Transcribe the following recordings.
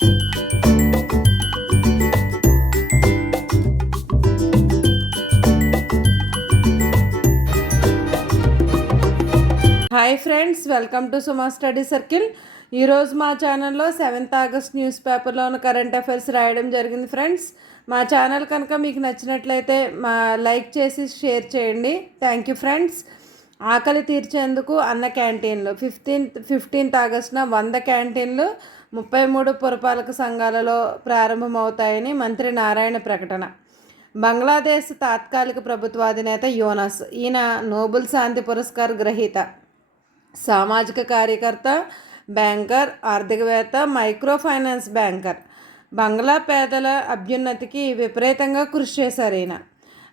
Hi friends welcome to Suma study circle ఈరోజు మా ఛానల్లో సెవెంత్ ఆగస్ట్ న్యూస్ పేపర్లో ఉన్న కరెంట్ అఫైర్స్ రాయడం జరిగింది ఫ్రెండ్స్ మా ఛానల్ కనుక మీకు నచ్చినట్లయితే మా లైక్ చేసి షేర్ చేయండి. థ్యాంక్ యూ ఫ్రెండ్స్ ఆకలి తీర్చేందుకు అన్న క్యాంటీన్లు ఫిఫ్టీన్త్ ఫిఫ్టీన్త్ ఆగస్టున వంద క్యాంటీన్లు ముప్పై మూడు పురపాలక సంఘాలలో ప్రారంభమవుతాయని మంత్రి నారాయణ ప్రకటన. బంగ్లాదేశ్ తాత్కాలిక ప్రభుత్వాధినేత యోనస్ ఈయన నోబెల్ శాంతి పురస్కార్ గ్రహీత సామాజిక కార్యకర్త బ్యాంకర్ ఆర్థికవేత్త మైక్రో ఫైనాన్స్ బ్యాంకర్. బంగ్లా పేదల అభ్యున్నతికి విపరీతంగా కృషి చేశారు ఈయన.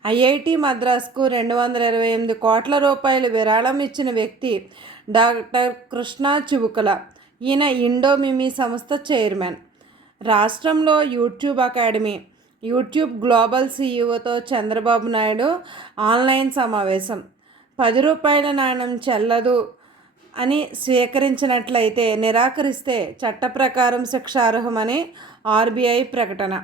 ఐఐటి మద్రాస్కు రెండు వందల ఇరవై ఎనిమిది కోట్ల రూపాయలు విరాళం ఇచ్చిన వ్యక్తి డాక్టర్ కృష్ణ చివుకల ఈయన ఇండోమిమి సంస్థ చైర్మన్. రాష్ట్రంలో యూట్యూబ్ అకాడమీ యూట్యూబ్ గ్లోబల్ సీఈఓతో చంద్రబాబు నాయుడు ఆన్లైన్ సమావేశం. పది రూపాయల నాణ్యం చెల్లదు అని స్వీకరించినట్లయితే నిరాకరిస్తే చట్ట ప్రకారం శిక్షార్హమని ఆర్బీఐ ప్రకటన.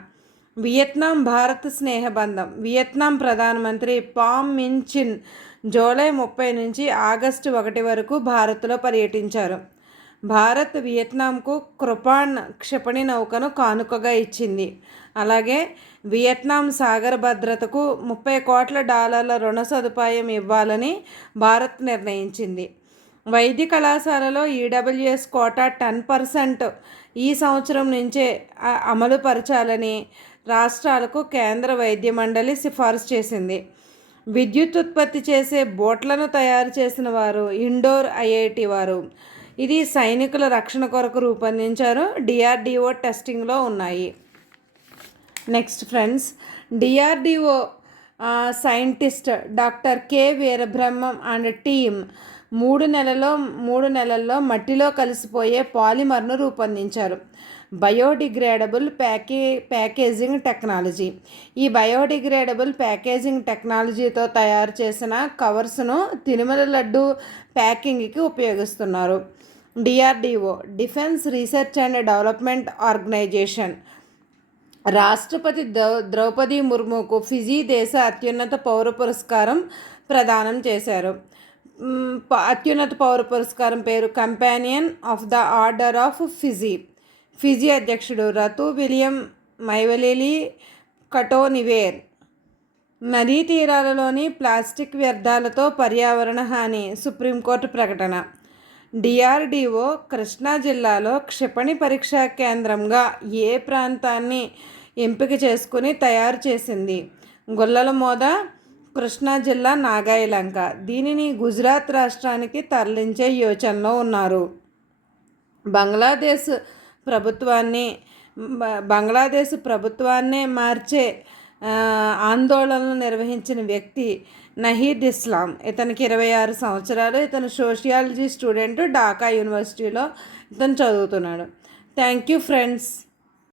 వియత్నాం భారత్ స్నేహబంధం వియత్నాం ప్రధానమంత్రి పామ్ మిన్ చిన్ జూలై ముప్పై నుంచి ఆగస్టు ఒకటి వరకు భారత్లో పర్యటించారు. భారత్ వియత్నాంకు కృపాన్ క్షిపణి నౌకను కానుకగా ఇచ్చింది. అలాగే వియత్నాం సాగర భద్రతకు ముప్పై కోట్ల డాలర్ల రుణ సదుపాయం ఇవ్వాలని భారత్ నిర్ణయించింది. వైద్య కళాశాలలో ఈడబ్ల్యూఎస్ కోటా టెన్ పర్సెంట్ ఈ సంవత్సరం నుంచే అమలు పరచాలని రాష్ట్రాలకు కేంద్ర వైద్య మండలి సిఫార్సు చేసింది. విద్యుత్ ఉత్పత్తి చేసే బోట్లను తయారు చేసిన వారు ఇండోర్ ఐఐటి వారు. ఇది సైనికుల రక్షణ కొరకు రూపొందించారు. డిఆర్డిఓ టెస్టింగ్లో ఉన్నాయి. Next friends DRDO scientist doctor K Veerabrahmam and team మూడు నెలలో మూడు నెలల్లో మట్టిలో కలిసిపోయే పాలిమర్ను రూపొందించారు. బయోడిగ్రేడబుల్ ప్యాకే ప్యాకేజింగ్ టెక్నాలజీ. ఈ బయోడిగ్రేడబుల్ ప్యాకేజింగ్ టెక్నాలజీతో తయారు చేసిన కవర్స్ను తిరుమల లడ్డు ప్యాకింగ్కి ఉపయోగిస్తున్నారు. DRDO defence research and development organisation. రాష్ట్రపతి ద్రౌ ద్రౌపది ముర్ముకు ఫిజీ దేశ అత్యున్నత పౌర పురస్కారం ప్రదానం చేశారు. అత్యున్నత పౌర పురస్కారం పేరు companion of the order of Fiji. Fiji అధ్యక్షుడు రతు విలియం మైవలేలి కటోనివేర్. నదీ తీరాలలోని ప్లాస్టిక్ వ్యర్థాలతో పర్యావరణ హాని సుప్రీంకోర్టు ప్రకటన. డిఆర్డిఓ కృష్ణా జిల్లాలో క్షిపణి పరీక్షా కేంద్రంగా ఏ ప్రాంతాన్ని ఎంపిక చేసుకుని తయారు చేసింది? గొల్లల మోద కృష్ణా జిల్లా నాగాయలంక. దీనిని గుజరాత్ రాష్ట్రానికి తరలించే యోచనలో ఉన్నారు. బంగ్లాదేశ్ ప్రభుత్వాన్ని బంగ్లాదేశ్ ప్రభుత్వాన్నే మార్చే ఆందోళనలు నిర్వహించిన వ్యక్తి నహీద్ ఇస్లాం. ఇతనికి ఇరవై ఆరు సంవత్సరాలు. ఇతను సోషియాలజీ స్టూడెంట్ ఢాకా యూనివర్సిటీలో ఇతను చదువుతున్నాడు. Thank you friends.